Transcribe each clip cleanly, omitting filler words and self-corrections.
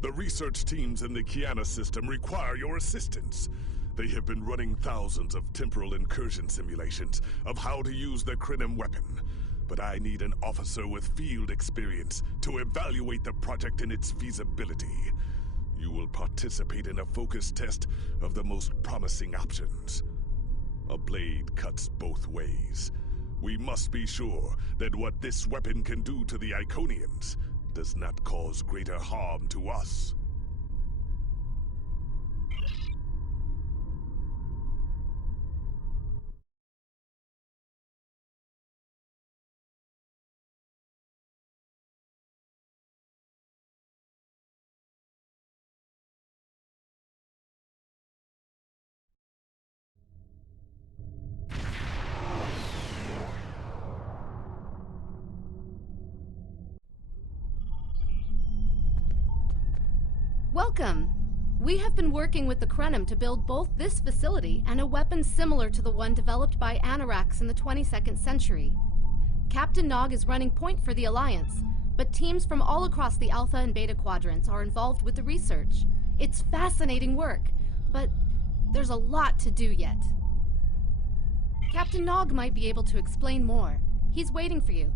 The research teams in the Kiana system require your assistance. They have been running thousands of temporal incursion simulations of how to use the Krenim weapon. But I need an officer with field experience to evaluate the project and its feasibility. You will participate in a focus test of the most promising options. A blade cuts both ways. We must be sure that what this weapon can do to the Iconians does not cause greater harm to us. Welcome! We have been working with the Krenim to build both this facility and a weapon similar to the one developed by Annorax in the 22nd century. Captain Nog is running point for the Alliance, but teams from all across the Alpha and Beta quadrants are involved with the research. It's fascinating work, but there's a lot to do yet. Captain Nog might be able to explain more. He's waiting for you.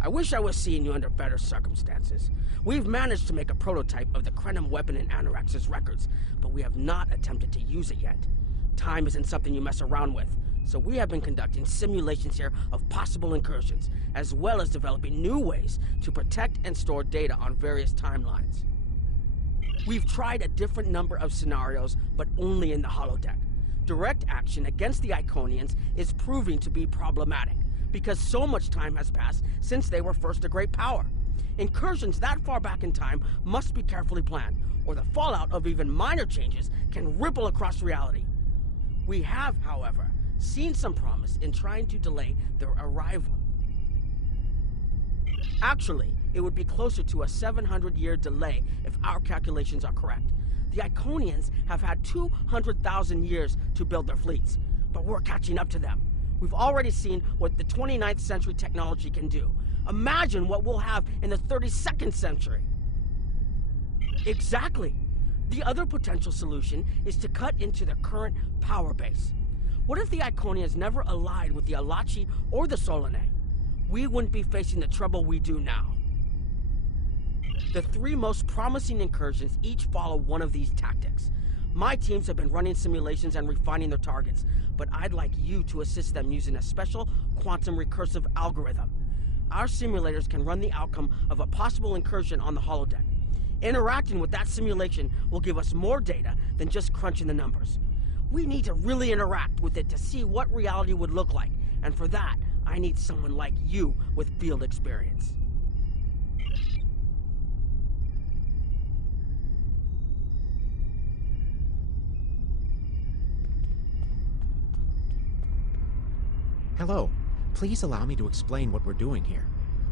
I wish I was seeing you under better circumstances. We've managed to make a prototype of the Krenim weapon in Annorax's records, but we have not attempted to use it yet. Time isn't something you mess around with, so we have been conducting simulations here of possible incursions, as well as developing new ways to protect and store data on various timelines. We've tried a different number of scenarios, but only in the holodeck. Direct action against the Iconians is proving to be problematic, because so much time has passed since they were first a great power. Incursions that far back in time must be carefully planned, or the fallout of even minor changes can ripple across reality. We have, however, seen some promise in trying to delay their arrival. Actually, it would be closer to a 700-year delay if our calculations are correct. The Iconians have had 200,000 years to build their fleets, but we're catching up to them. We've already seen what the 29th century technology can do. Imagine what we'll have in the 32nd century. Exactly. The other potential solution is to cut into their current power base. What if the Iconians never allied with the Alachi or the Solanae? We wouldn't be facing the trouble we do now. The three most promising incursions each follow one of these tactics. My teams have been running simulations and refining their targets, but I'd like you to assist them using a special quantum recursive algorithm. Our simulators can run the outcome of a possible incursion on the holodeck. Interacting with that simulation will give us more data than just crunching the numbers. We need to really interact with it to see what reality would look like, and for that, I need someone like you with field experience. Hello. Please allow me to explain what we're doing here.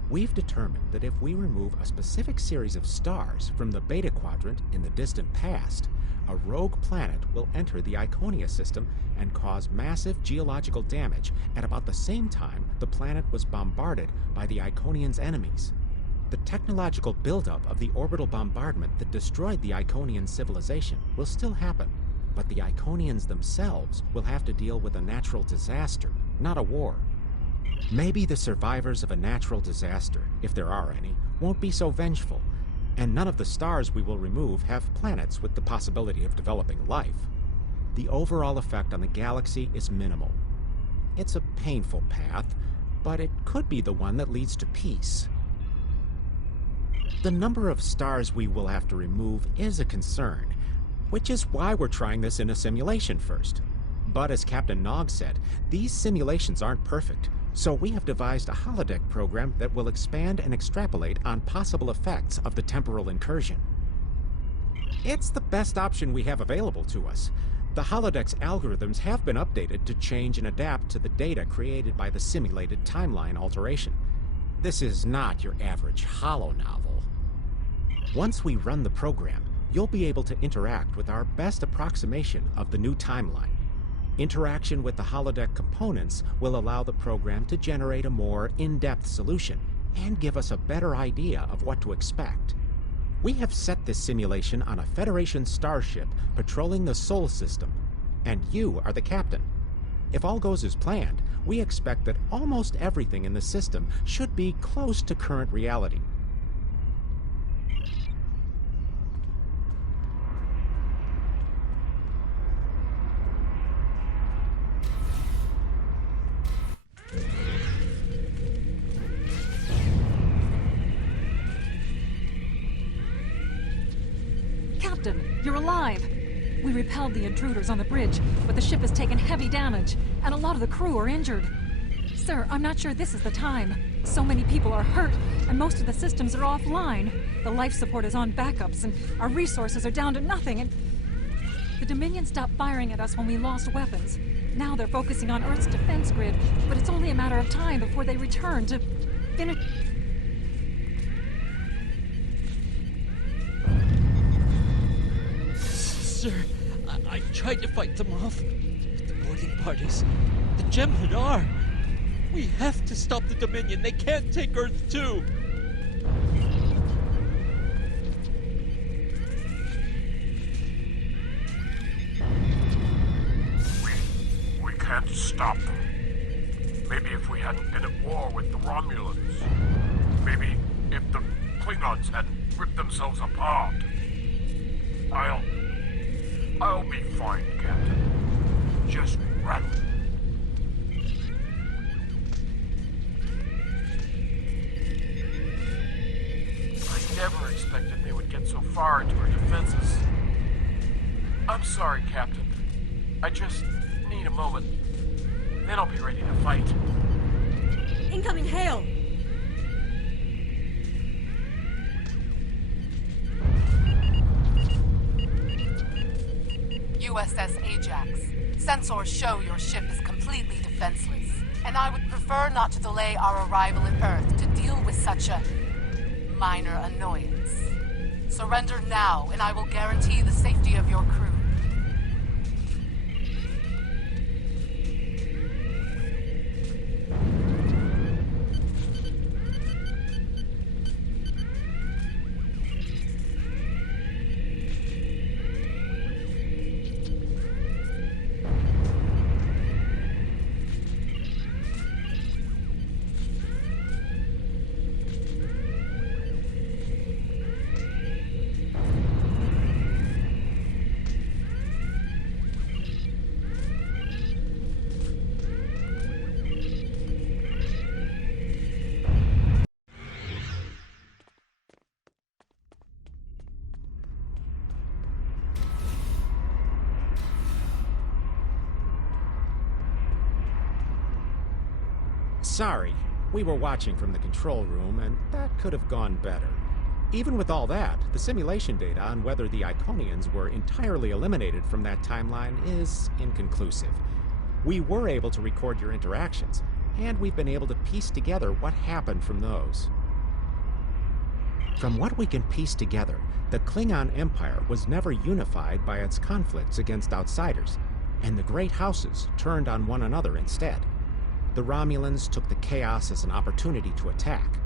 We've determined that if we remove a specific series of stars from the Beta Quadrant in the distant past, a rogue planet will enter the Iconia system and cause massive geological damage at about the same time the planet was bombarded by the Iconians' enemies. The technological buildup of the orbital bombardment that destroyed the Iconian civilization will still happen, but the Iconians themselves will have to deal with a natural disaster, not a war. Maybe the survivors of a natural disaster, if there are any, won't be so vengeful, and none of the stars we will remove have planets with the possibility of developing life. The overall effect on the galaxy is minimal. It's a painful path, but it could be the one that leads to peace. The number of stars we will have to remove is a concern, which is why we're trying this in a simulation first. But as Captain Nog said, these simulations aren't perfect, so we have devised a holodeck program that will expand and extrapolate on possible effects of the temporal incursion. It's the best option we have available to us. The holodeck's algorithms have been updated to change and adapt to the data created by the simulated timeline alteration. This is not your average holo novel. Once we run the program, you'll be able to interact with our best approximation of the new timeline. Interaction with the holodeck components will allow the program to generate a more in-depth solution and give us a better idea of what to expect. We have set this simulation on a Federation starship patrolling the Sol system, and you are the captain. If all goes as planned, we expect that almost everything in the system should be close to current reality. Captain, you're alive! We repelled the intruders on the bridge, but the ship has taken heavy damage, and a lot of the crew are injured. Sir, I'm not sure this is the time. So many people are hurt, and most of the systems are offline. The life support is on backups, and our resources are down to nothing, and... The Dominion stopped firing at us when we lost weapons. Now they're focusing on Earth's defense grid, but it's only a matter of time before they return to finish... Sir, I tried to fight them off. The boarding parties, the Gem Hadar. We have to stop the Dominion. They can't take Earth too. We can't stop them. Maybe if we hadn't been at war with the Romulans. Maybe if the Klingons hadn't ripped themselves apart. I'll be fine, Captain. Just rattle. I never expected they would get so far into our defenses. I'm sorry, Captain. I just need a moment. Then I'll be ready to fight. Incoming hail! USS Ajax. Sensors show your ship is completely defenseless, and I would prefer not to delay our arrival at Earth to deal with such a minor annoyance. Surrender now, and I will guarantee the safety of your crew. Sorry, we were watching from the control room, and that could have gone better. Even with all that, the simulation data on whether the Iconians were entirely eliminated from that timeline is inconclusive. We were able to record your interactions, and we've been able to piece together what happened from those. From what we can piece together, the Klingon Empire was never unified by its conflicts against outsiders, and the Great Houses turned on one another instead. The Romulans took the chaos as an opportunity to attack.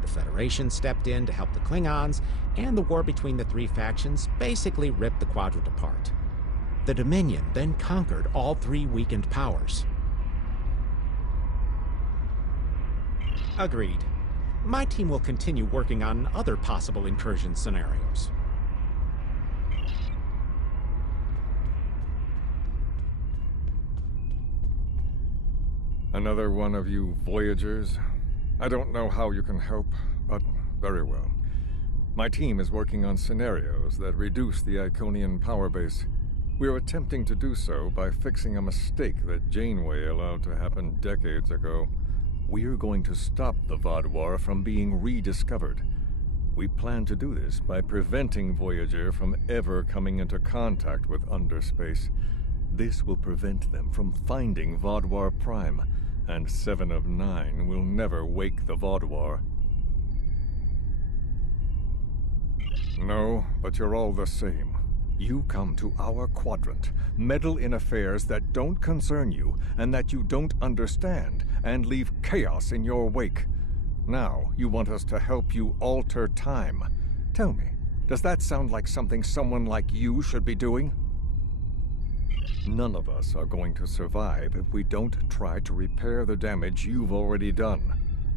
The Federation stepped in to help the Klingons, and the war between the three factions basically ripped the quadrant apart. The Dominion then conquered all three weakened powers. Agreed. My team will continue working on other possible incursion scenarios. Another one of you Voyagers? I don't know how you can help, but very well. My team is working on scenarios that reduce the Iconian power base. We are attempting to do so by fixing a mistake that Janeway allowed to happen decades ago. We are going to stop the Vaadwaur from being rediscovered. We plan to do this by preventing Voyager from ever coming into contact with Underspace. This will prevent them from finding Vaadwaur Prime, and 7 of 9 will never wake the Vaadwaur. No, but you're all the same. You come to our quadrant, meddle in affairs that don't concern you and that you don't understand, and leave chaos in your wake. Now, you want us to help you alter time. Tell me, does that sound like something someone like you should be doing? None of us are going to survive if we don't try to repair the damage you've already done.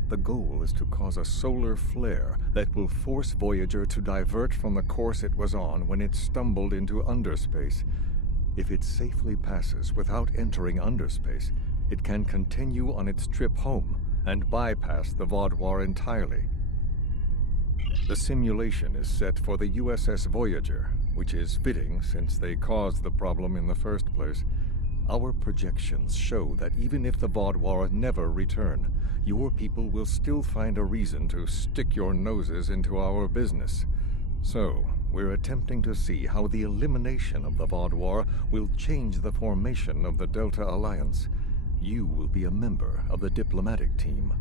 The goal is to cause a solar flare that will force Voyager to divert from the course it was on when it stumbled into underspace. If it safely passes without entering underspace, it can continue on its trip home and bypass the Vaadwaur entirely. The simulation is set for the USS Voyager, which is fitting since they caused the problem in the first place. Our projections show that even if the Vaadwaur never return, your people will still find a reason to stick your noses into our business. So, we're attempting to see how the elimination of the Vaadwaur will change the formation of the Delta Alliance. You will be a member of the diplomatic team.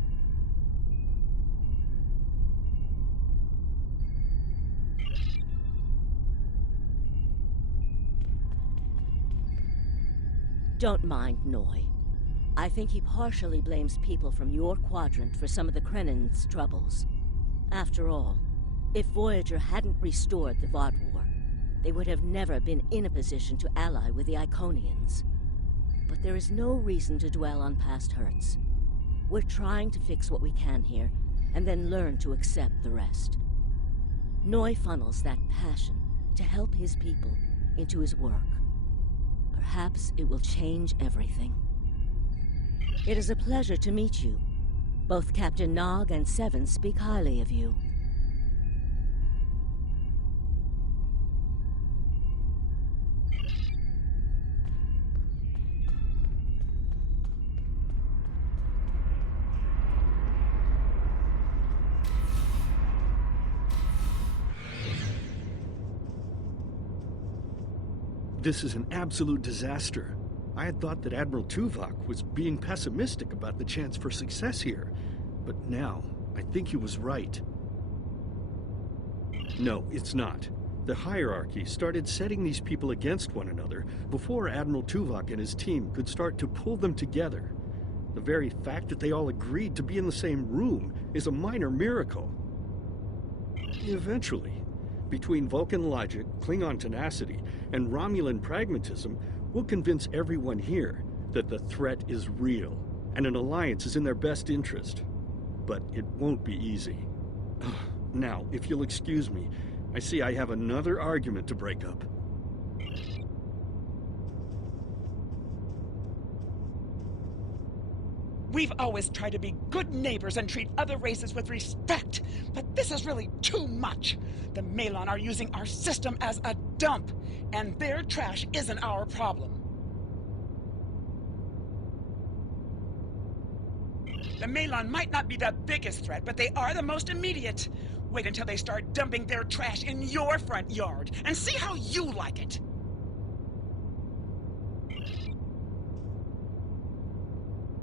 Don't mind Noi. I think he partially blames people from your quadrant for some of the Krennin's troubles. After all, if Voyager hadn't restored the Vaadwaur, they would have never been in a position to ally with the Iconians. But there is no reason to dwell on past hurts. We're trying to fix what we can here, and then learn to accept the rest. Noi funnels that passion to help his people into his work. Perhaps it will change everything. It is a pleasure to meet you. Both Captain Nog and Seven speak highly of you. This is an absolute disaster. I had thought that Admiral Tuvok was being pessimistic about the chance for success here, but now I think he was right. No, it's not. The hierarchy started setting these people against one another before Admiral Tuvok and his team could start to pull them together. The very fact that they all agreed to be in the same room is a minor miracle. Eventually, between Vulcan logic, Klingon tenacity, and Romulan pragmatism, we'll convince everyone here that the threat is real, and an alliance is in their best interest. But it won't be easy. Now, if you'll excuse me, I see I have another argument to break up. We've always tried to be good neighbors and treat other races with respect, but this is really too much. The Maelon are using our system as a dump, and their trash isn't our problem. The Maelon might not be the biggest threat, but they are the most immediate. Wait until they start dumping their trash in your front yard, and see how you like it.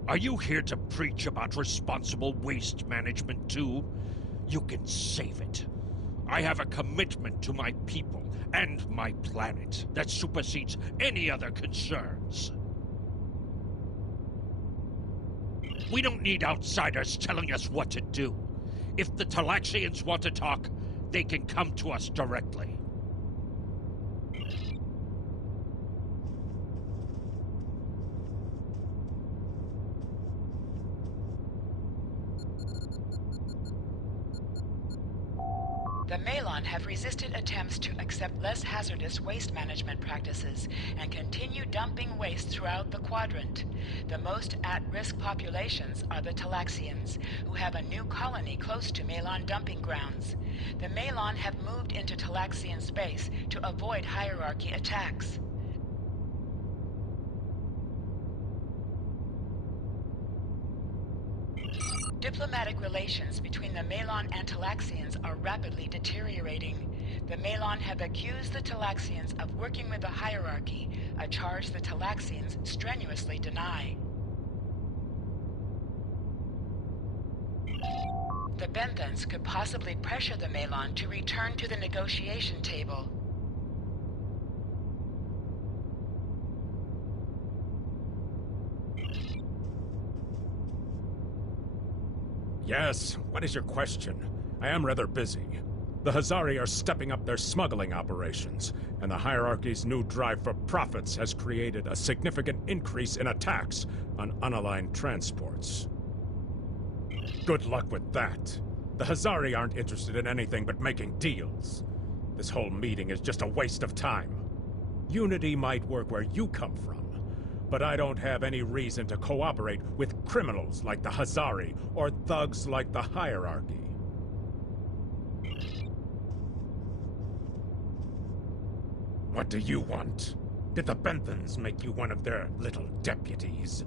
Are you here to preach about responsible waste management too? You can save it. I have a commitment to my people and my planet that supersedes any other concerns. We don't need outsiders telling us what to do. If the Talaxians want to talk, they can come to us directly. The Maelon have resisted attempts to accept less hazardous waste management practices and continue dumping waste throughout the quadrant. The most at-risk populations are the Talaxians, who have a new colony close to Maelon dumping grounds. The Maelon have moved into Talaxian space to avoid hierarchy attacks. Diplomatic relations between the Maelon and Talaxians are rapidly deteriorating. The Maelon have accused the Talaxians of working with the hierarchy, a charge the Talaxians strenuously deny. The Benthans could possibly pressure the Malon to return to the negotiation table. Yes, what is your question? I am rather busy. The Hazari are stepping up their smuggling operations, and the Hierarchy's new drive for profits has created a significant increase in attacks on unaligned transports. Good luck with that. The Hazari aren't interested in anything but making deals. This whole meeting is just a waste of time. Unity might work where you come from, but I don't have any reason to cooperate with criminals like the Hazari or thugs like the Hierarchy. What do you want? Did the Benthans make you one of their little deputies?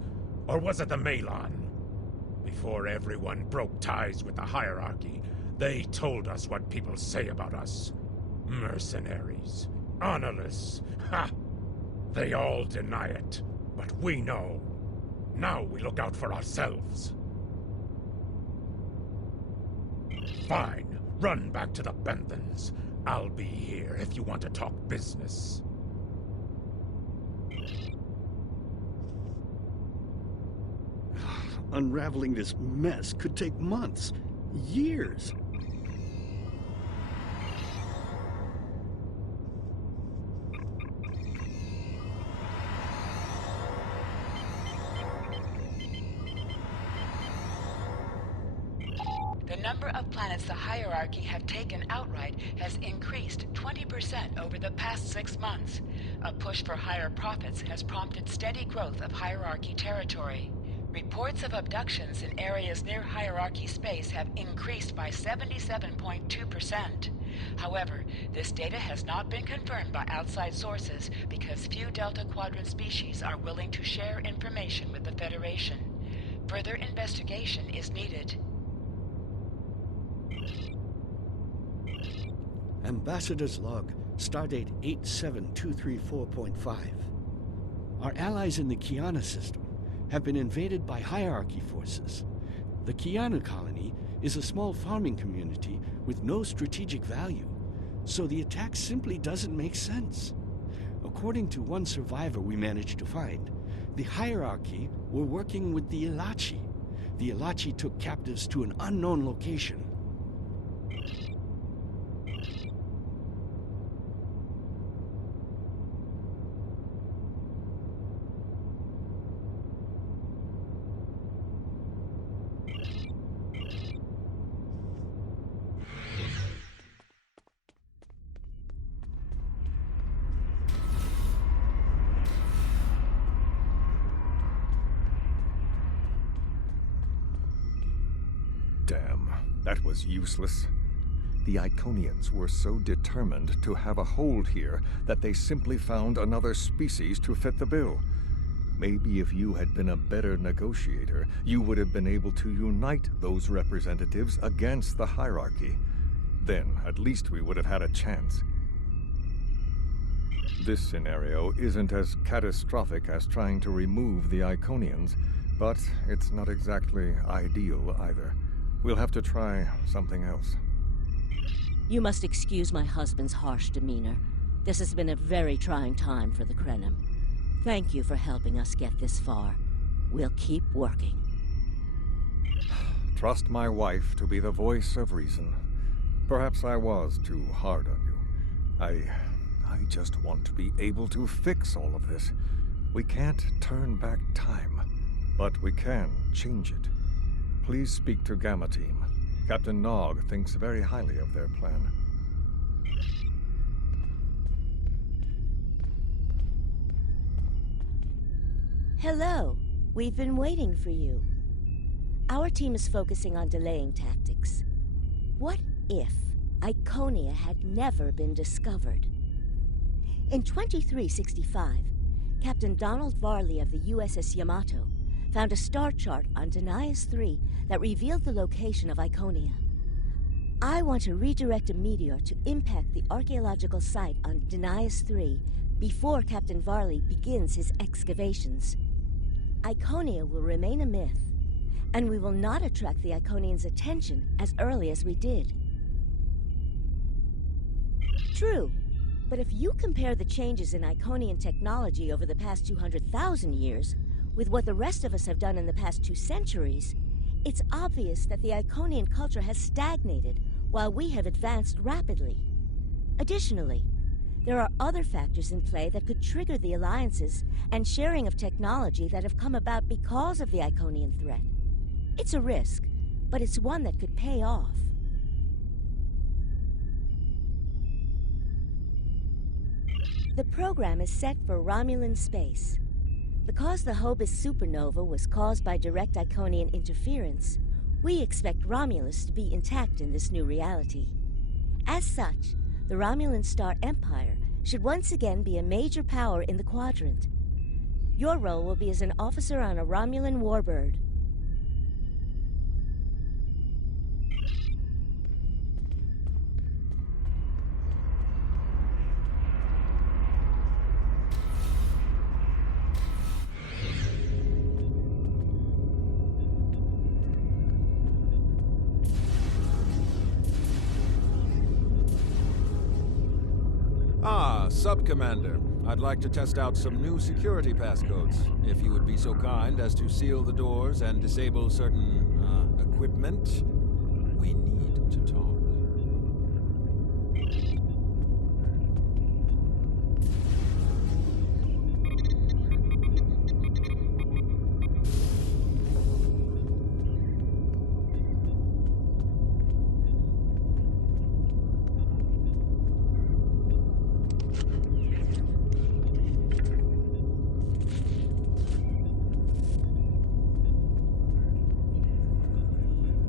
Or was it the Malon? Before everyone broke ties with the Hierarchy, they told us what people say about us. Mercenaries. Honorless. Ha! They all deny it, but we know. Now we look out for ourselves. Fine. Run back to the Benthans. I'll be here if you want to talk business. Unraveling this mess could take months, years. The number of planets the Hierarchy have taken outright has increased 20% over the past 6 months. A push for higher profits has prompted steady growth of Hierarchy territory. Reports of abductions in areas near Hierarchy space have increased by 77.2%. However, this data has not been confirmed by outside sources because few Delta Quadrant species are willing to share information with the Federation. Further investigation is needed. Ambassador's log, stardate 87234.5. Our allies in the Kiana system have been invaded by Hierarchy forces. The Kiana colony is a small farming community with no strategic value, so the attack simply doesn't make sense. According to one survivor we managed to find, the Hierarchy were working with the Elachi. The Elachi took captives to an unknown location. Damn, that was useless. The Iconians were so determined to have a hold here that they simply found another species to fit the bill. Maybe if you had been a better negotiator, you would have been able to unite those representatives against the Hierarchy. Then, at least we would have had a chance. This scenario isn't as catastrophic as trying to remove the Iconians, but it's not exactly ideal either. We'll have to try something else. You must excuse my husband's harsh demeanor. This has been a very trying time for the Krenim. Thank you for helping us get this far. We'll keep working. Trust my wife to be the voice of reason. Perhaps I was too hard on you. I just want to be able to fix all of this. We can't turn back time, but we can change it. Please speak to Gamma Team. Captain Nog thinks very highly of their plan. Hello. We've been waiting for you. Our team is focusing on delaying tactics. What if Iconia had never been discovered? In 2365, Captain Donald Varley of the USS Yamato found a star chart on Denias 3 that revealed the location of Iconia. I want to redirect a meteor to impact the archaeological site on Denias 3 before Captain Varley begins his excavations. Iconia will remain a myth, And we will not attract the Iconians' attention as early as we did. True, but if you compare the changes in Iconian technology over the past 200,000 years with what the rest of us have done in the past 2 centuries, it's obvious that the Iconian culture has stagnated while we have advanced rapidly. Additionally, there are other factors in play that could trigger the alliances and sharing of technology that have come about because of the Iconian threat. It's a risk, but it's one that could pay off. The program is set for Romulan space. Because the Hobus supernova was caused by direct Iconian interference, we expect Romulus to be intact in this new reality. As such, the Romulan Star Empire should once again be a major power in the Quadrant. Your role will be as an officer on a Romulan warbird. Sub-Commander, I'd like to test out some new security passcodes. If you would be so kind as to seal the doors and disable certain, equipment, we need to talk.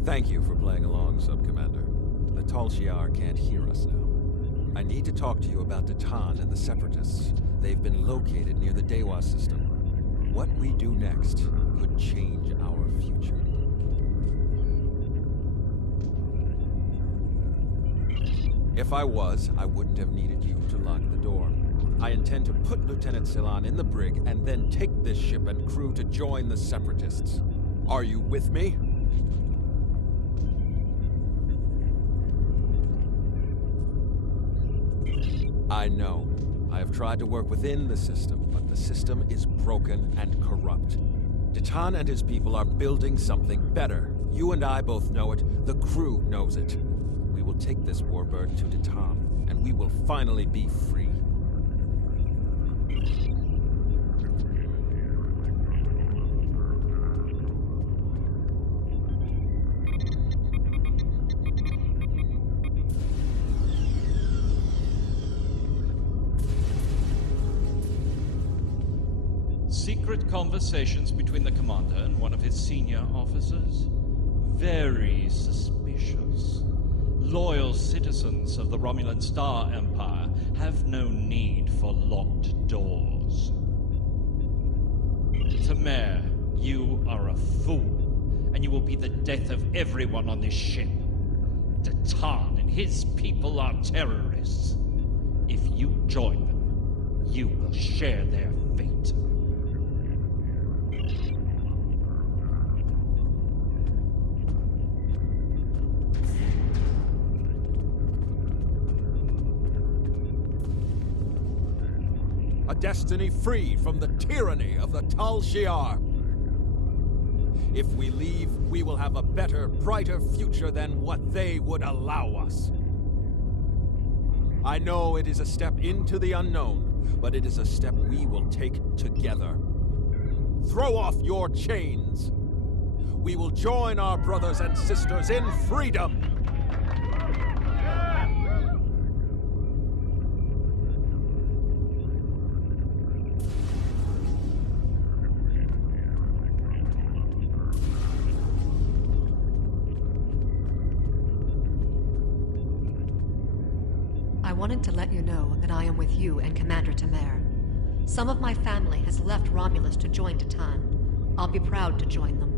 Thank you for playing along, Sub-Commander. The Tal Shiar can't hear us now. I need to talk to you about Datan and the Separatists. They've been located near the Dewa system. What we do next could change our future. If I was, I wouldn't have needed you to lock the door. I intend to put Lieutenant Silan in the brig and then take this ship and crew to join the Separatists. Are you with me? I know. I have tried to work within the system, but the system is broken and corrupt. Datan and his people are building something better. You and I both know it. The crew knows it. We will take this warbird to Datan, and we will finally be free. Secret conversations between the commander and one of his senior officers? Very suspicious. Loyal citizens of the Romulan Star Empire have no need for locked doors. Temer, you are a fool, and you will be the death of everyone on this ship. Datan and his people are terrorists. If you join them, you will share their fate. A destiny free from the tyranny of the Tal Shiar. If we leave, we will have a better, brighter future than what they would allow us. I know it is a step into the unknown, but it is a step we will take together. Throw off your chains. We will join our brothers and sisters in freedom. I wanted to let you know that I am with you and Commander Temer. Some of my family has left Romulus to join Datan. I'll be proud to join them.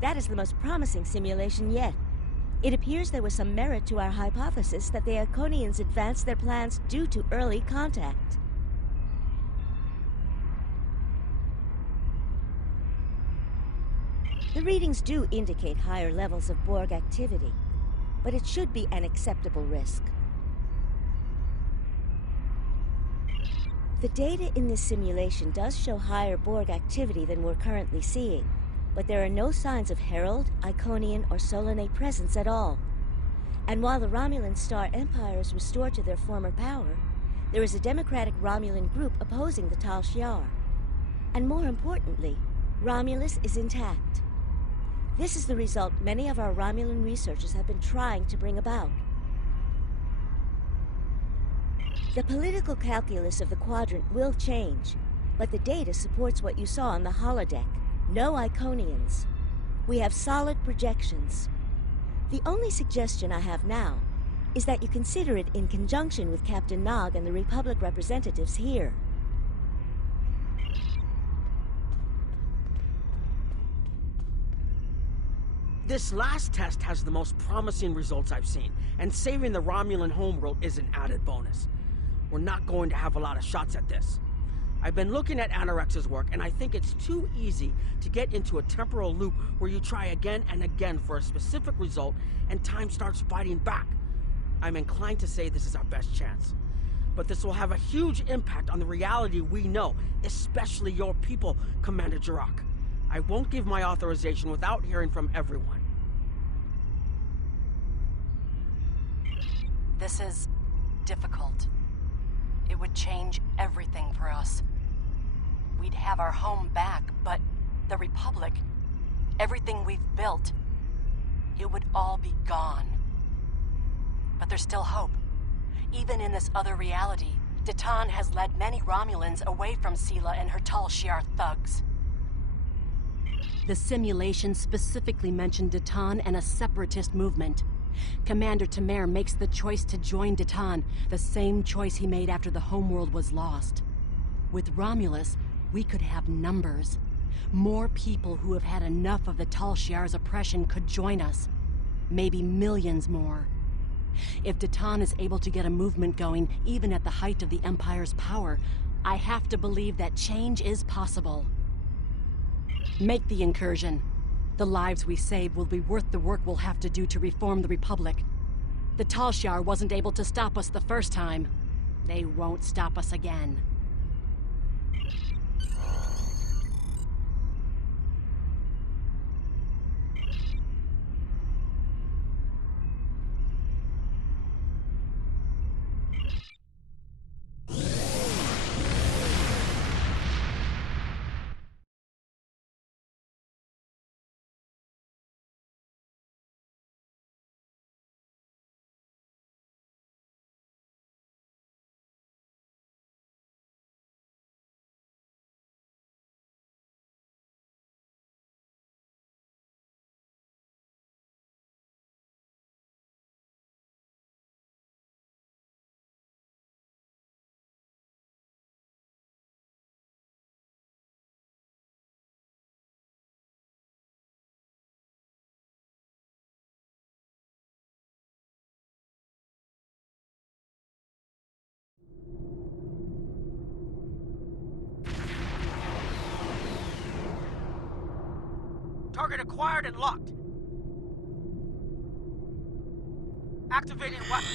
That is the most promising simulation yet. It appears there was some merit to our hypothesis that the Iconians advanced their plans due to early contact. The readings do indicate higher levels of Borg activity, but it should be an acceptable risk. The data in this simulation does show higher Borg activity than we're currently seeing, but there are no signs of Herald, Iconian, or Solanae presence at all. And while the Romulan Star Empire is restored to their former power, there is a democratic Romulan group opposing the Tal Shiar. And more importantly, Romulus is intact. This is the result many of our Romulan researchers have been trying to bring about. The political calculus of the Quadrant will change, but the data supports what you saw on the holodeck. No Iconians. We have solid projections. The only suggestion I have now is that you consider it in conjunction with Captain Nog and the Republic representatives here. This last test has the most promising results I've seen, and saving the Romulan homeworld is an added bonus. We're not going to have a lot of shots at this. I've been looking at Anorex's work, and I think it's too easy to get into a temporal loop where you try again and again for a specific result, and time starts fighting back. I'm inclined to say this is our best chance. But this will have a huge impact on the reality we know, especially your people, Commander Jirok. I won't give my authorization without hearing from everyone. This is difficult. It would change everything for us. We'd have our home back, but the Republic, everything we've built, it would all be gone. But there's still hope. Even in this other reality, Datan has led many Romulans away from Sela and her Tal Shiar thugs. The simulation specifically mentioned Datan and a separatist movement. Commander Temer makes the choice to join Datan, the same choice he made after the homeworld was lost. With Romulus, we could have numbers. More people who have had enough of the Tal Shiar's oppression could join us. Maybe millions more. If Datan is able to get a movement going, even at the height of the Empire's power, I have to believe that change is possible. Make the incursion. The lives we save will be worth the work we'll have to do to reform the Republic. The Tal Shiar wasn't able to stop us the first time. They won't stop us again. Target acquired and locked. Activating weapon.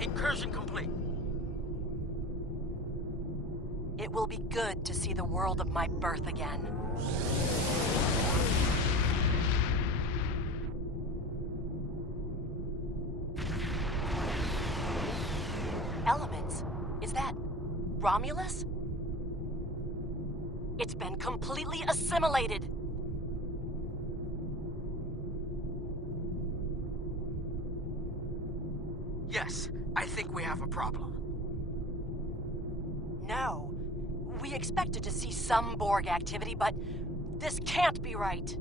Incursion complete. It will be good to see the world of my birth again. Elements? Is that Romulus? It's been completely assimilated. Yes, I think we have a problem. No. We expected to see some Borg activity, but this can't be right.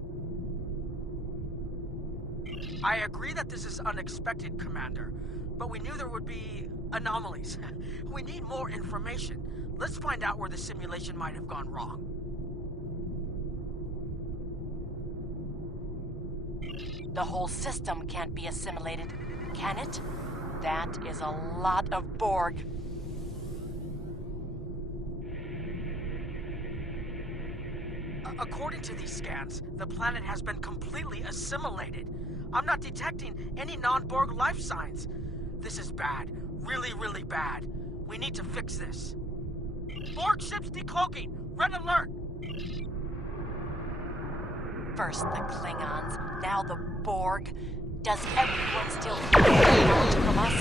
I agree that this is unexpected, Commander, but we knew there would be anomalies. We need more information. Let's find out where the simulation might have gone wrong. The whole system can't be assimilated, can it? That is a lot of Borg. According to these scans, the planet has been completely assimilated. I'm not detecting any non-Borg life signs. This is bad. Really, really bad. We need to fix this. Borg ships decloaking! Red alert! First the Klingons, now the Borg. Does everyone still get knowledge from us?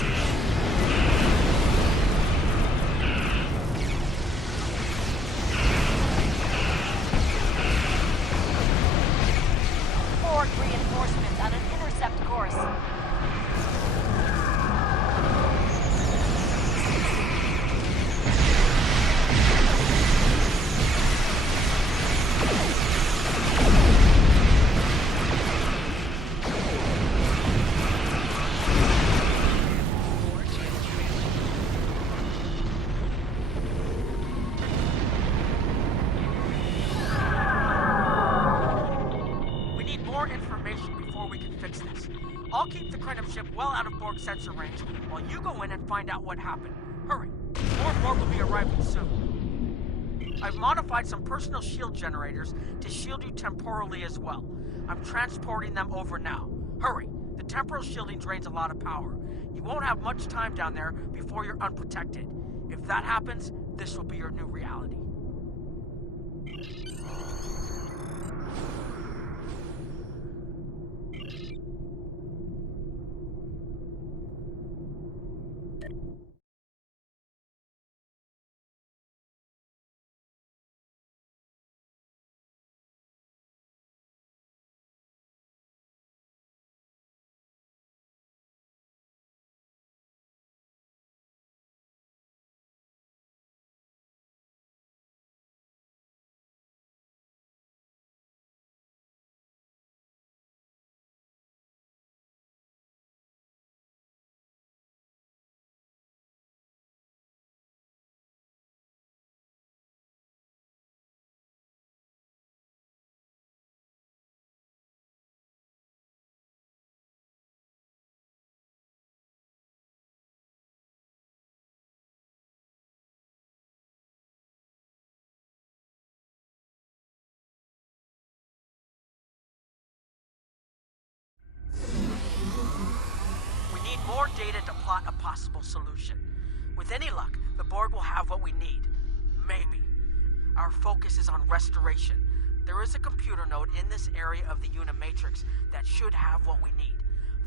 Borg reinforcements on an intercept course. I'll keep the Krenim ship well out of Borg sensor range while you go in and find out what happened. Hurry. More Borg will be arriving soon. I've modified some personal shield generators to shield you temporally as well. I'm transporting them over now. Hurry. The temporal shielding drains a lot of power. You won't have much time down there before you're unprotected. If that happens, this will be your new reality. More data to plot a possible solution. With any luck, the Borg will have what we need. Maybe. Our focus is on restoration. There is a computer node in this area of the Unimatrix that should have what we need.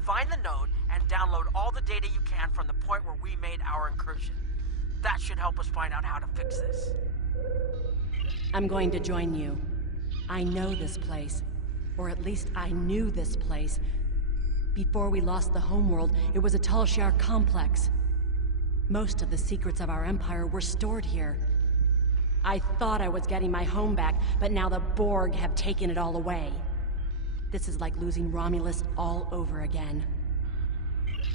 Find the node and download all the data you can from the point where we made our incursion. That should help us find out how to fix this. I'm going to join you. I know this place. Or at least I knew this place. Before we lost the homeworld, it was a Tal Shiar complex. Most of the secrets of our empire were stored here. I thought I was getting my home back, but now the Borg have taken it all away. This is like losing Romulus all over again.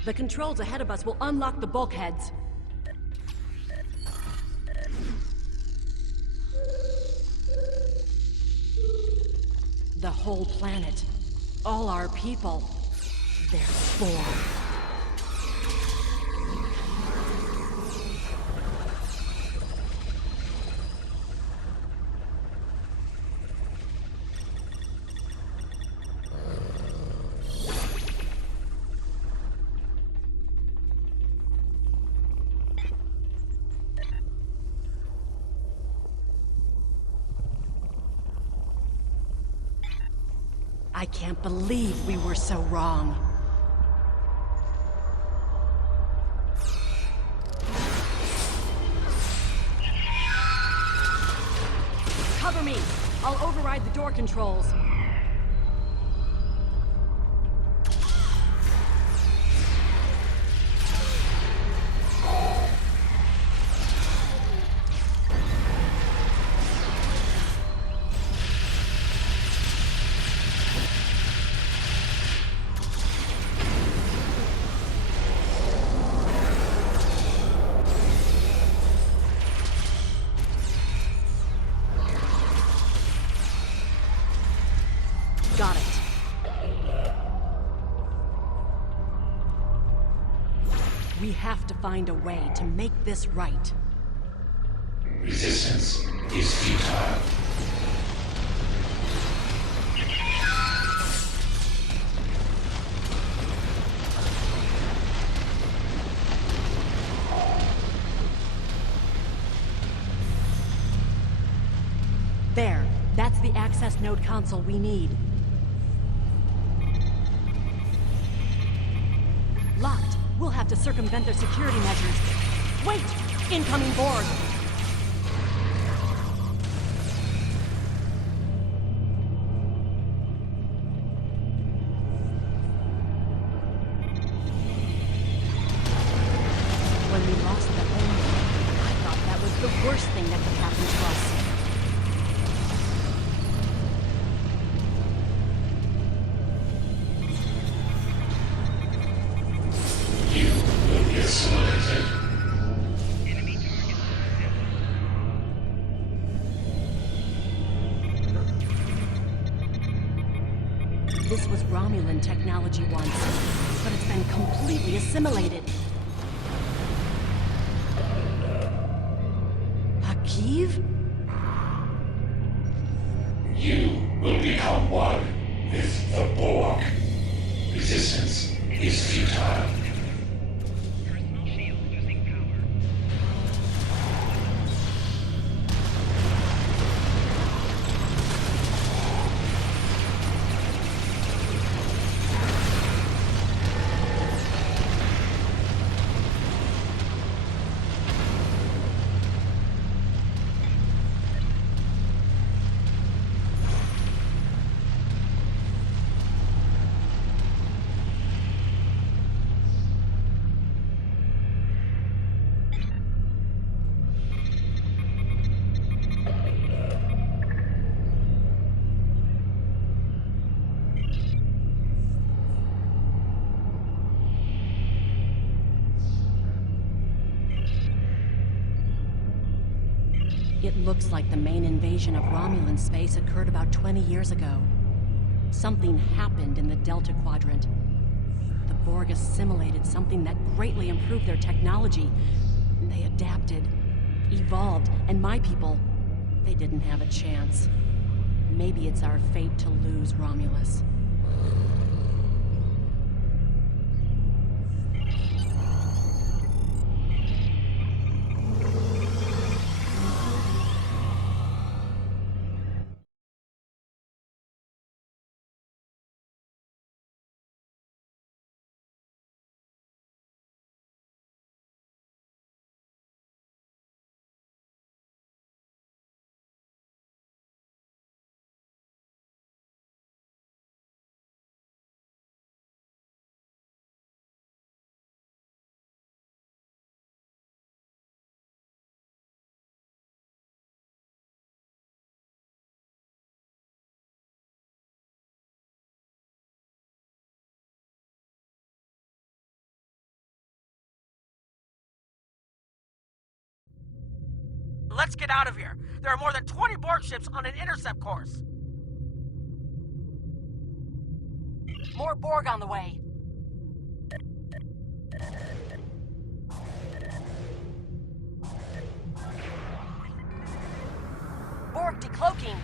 The controls ahead of us will unlock the bulkheads. The whole planet. All our people. They're Borg. I can't believe we were so wrong. Cover me! I'll override the door controls. Got it. We have to find a way to make this right. Resistance is futile. There. That's the access node console we need. Locked. We'll have to circumvent their security measures. Wait! Incoming Borg! When we lost the home, I thought that was the worst thing that could happen to us. This was Romulan technology once, but it's been completely assimilated. Akiv? You will become one with the Borg. Resistance is futile. It looks like the main invasion of Romulan space occurred about 20 years ago. Something happened in the Delta Quadrant. The Borg assimilated something that greatly improved their technology. They adapted, evolved, and my people, they didn't have a chance. Maybe it's our fate to lose Romulus. Let's get out of here. There are more than 20 Borg ships on an intercept course. More Borg on the way. Borg decloaking.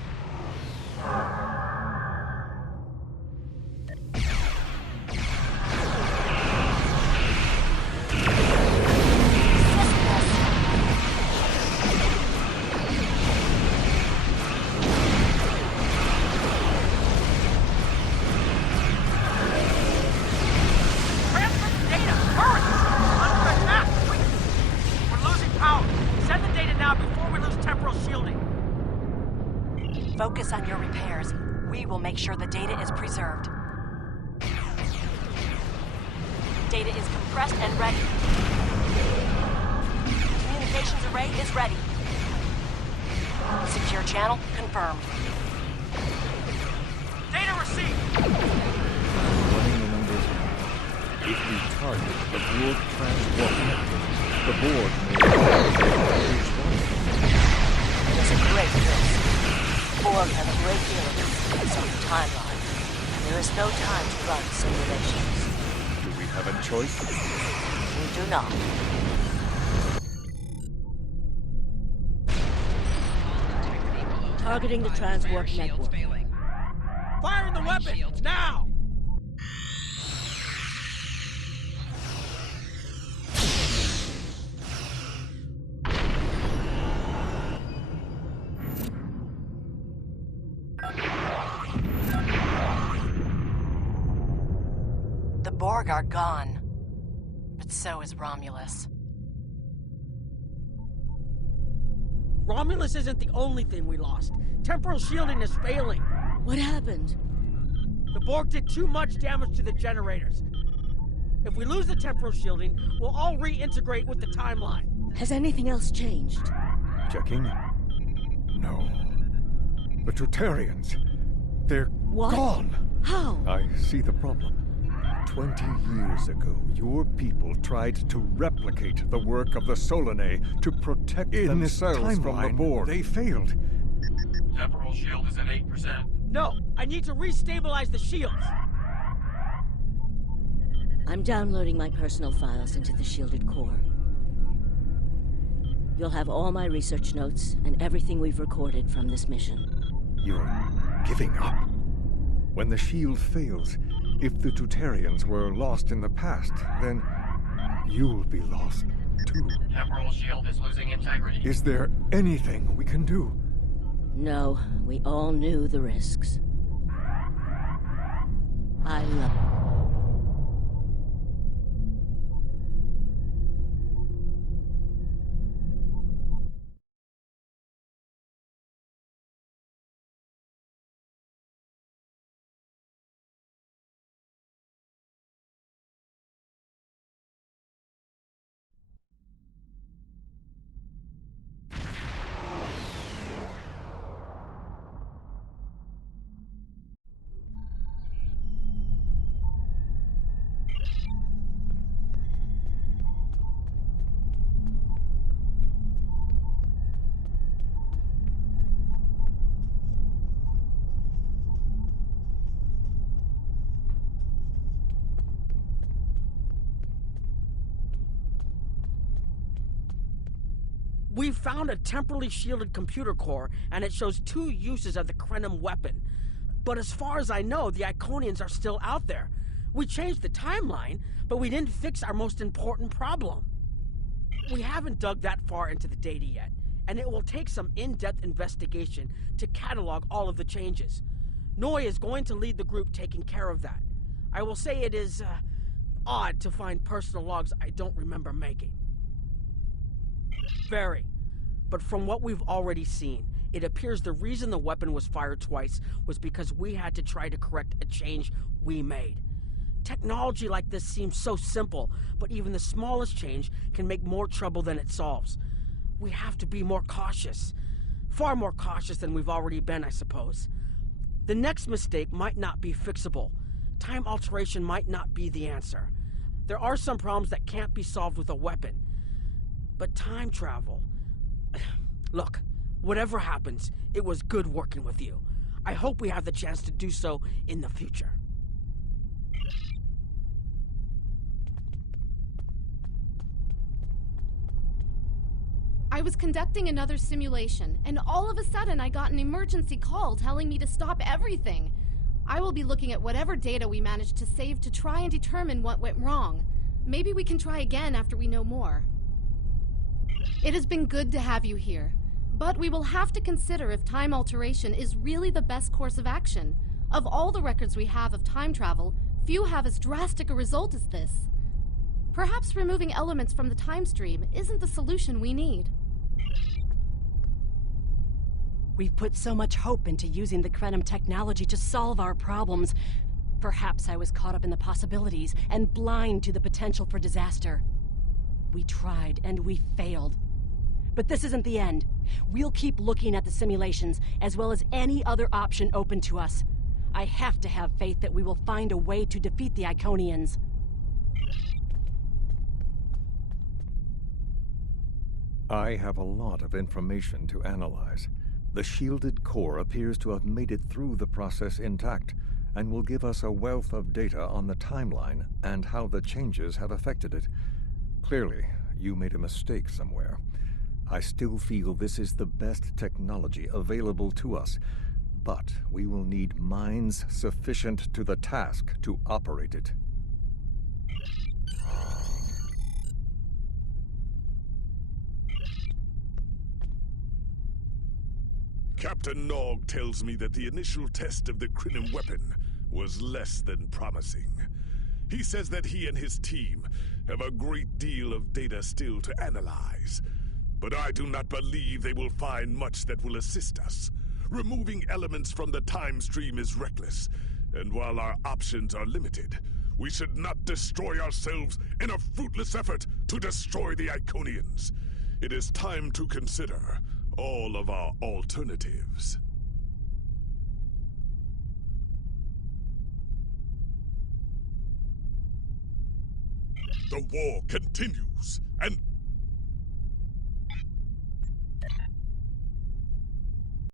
Focus on your repairs. We will make sure the data is preserved. Data is compressed and ready. Communications array is ready. Secure channel confirmed. Data received! Running the numbers now. If we target the Borg transport network, the Borg may It's a great risk. Borg have a great deal of influence on the timeline, and there is no time to run simulations. Do we have a choice? We do not. Targeting the transwarp network. Fire the weapon! Now! The Borg are gone. But so is Romulus. Romulus isn't the only thing we lost. Temporal shielding is failing. What happened? The Borg did too much damage to the generators. If we lose the temporal shielding, we'll all reintegrate with the timeline. Has anything else changed? Checking? No. The Tutarians. They're gone. How? I see the problem. 20 years ago, your people tried to replicate the work of the Solanae to protect themselves from the Borg. They failed. Temporal shield is at 8%. No, I need to restabilize the shields. I'm downloading my personal files into the shielded core. You'll have all my research notes and everything we've recorded from this mission. You're giving up. When the shield fails, if the Tutarians were lost in the past, then you'll be lost too. Temporal shield is losing integrity. Is there anything we can do? No, we all knew the risks. I love... We've found a temporally shielded computer core, and it shows 2 uses of the Krenim weapon. But as far as I know, the Iconians are still out there. We changed the timeline, but we didn't fix our most important problem. We haven't dug that far into the data yet, and it will take some in-depth investigation to catalog all of the changes. Noi is going to lead the group taking care of that. I will say it is, odd to find personal logs I don't remember making. Very. But from what we've already seen, it appears the reason the weapon was fired twice was because we had to try to correct a change we made. Technology like this seems so simple, but even the smallest change can make more trouble than it solves. We have to be more cautious. Far more cautious than we've already been, I suppose. The next mistake might not be fixable. Time alteration might not be the answer. There are some problems that can't be solved with a weapon. But time travel... Look, whatever happens, it was good working with you. I hope we have the chance to do so in the future. I was conducting another simulation, and all of a sudden I got an emergency call telling me to stop everything. I will be looking at whatever data we managed to save to try and determine what went wrong. Maybe we can try again after we know more. It has been good to have you here, but we will have to consider if time alteration is really the best course of action. Of all the records we have of time travel, few have as drastic a result as this. Perhaps removing elements from the time stream isn't the solution we need. We've put so much hope into using the Krenim technology to solve our problems. Perhaps I was caught up in the possibilities and blind to the potential for disaster. We tried, and we failed. But this isn't the end. We'll keep looking at the simulations, as well as any other option open to us. I have to have faith that we will find a way to defeat the Iconians. I have a lot of information to analyze. The shielded core appears to have made it through the process intact, and will give us a wealth of data on the timeline and how the changes have affected it. Clearly, you made a mistake somewhere. I still feel this is the best technology available to us, but we will need minds sufficient to the task to operate it. Captain Nog tells me that the initial test of the Crinum weapon was less than promising. He says that he and his team have a great deal of data still to analyze. But I do not believe they will find much that will assist us. Removing elements from the time stream is reckless, and while our options are limited, we should not destroy ourselves in a fruitless effort to destroy the Iconians. It is time to consider all of our alternatives. The war continues, and